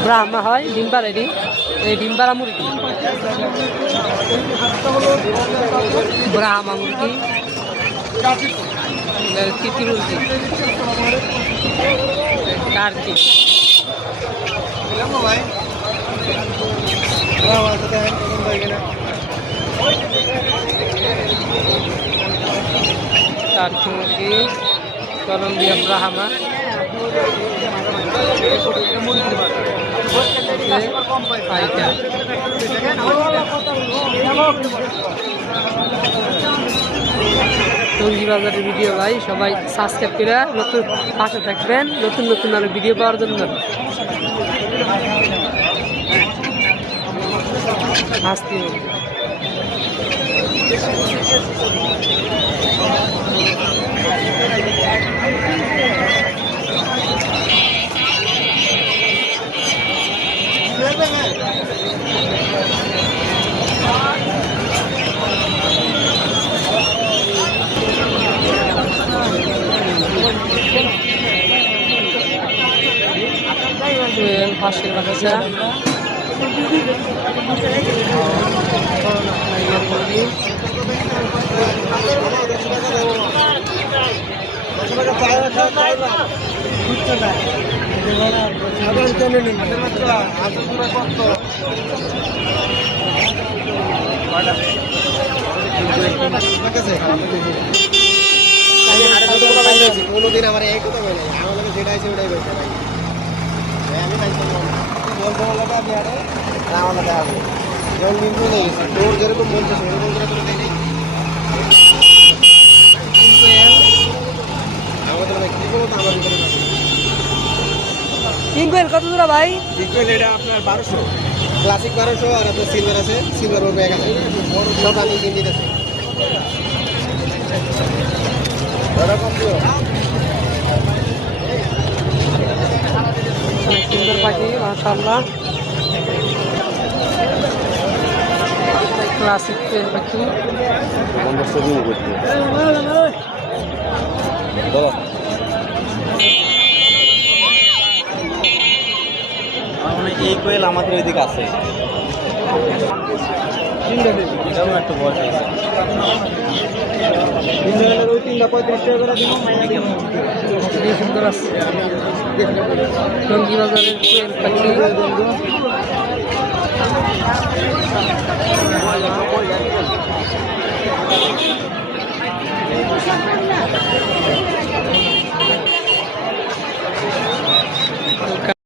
ব্রাহ্মা হয় ডিম্বার এটি এই ডিম্বারা মুরগি ব্রাহ্মা মুরগি তিতি মুরগি কার্তি কার্তি মুরগি কলম্বিয়া ব্রাহ্মা টঙ্গী বাজারের ভিডিও ভাই সবাই সাবস্ক্রাইব করে নতুন পাশে থাকবেন নতুন নতুন আরো ভিডিও পাওয়ার জন্য। হাসতি হাঁসের বাচ্চা কোনোদিন আমার এই কথা বলে আমার যেটা আছে ওটাই বলতে পারি আমি বলতে বলতে আমার হবে জল দিন চলে গেছে তোর যেরকম বলছে সেরকম করে তোর দেয় কিংকোয়েল কত দূর ভাই? কিংকোয়েল এটা আপনার 1200 ক্লাসিক 1200 আর আপনার সিলভার আছে সিলভার ওর ব্যাগ আছে সব আমি কিনে দিতেছি এরকম দিও সুন্দর পাখি মাশাআল্লাহ ক্লাসিক পেন পাখি আমরা ছবি করতে বলো এই কোয়েল আমাদের ওইদিকে আছে এটাও একটা বয়স আছে ওই 35 টাকা করে দিব সুন্দর আছে টঙ্গী বাজারের কোয়েল পাখি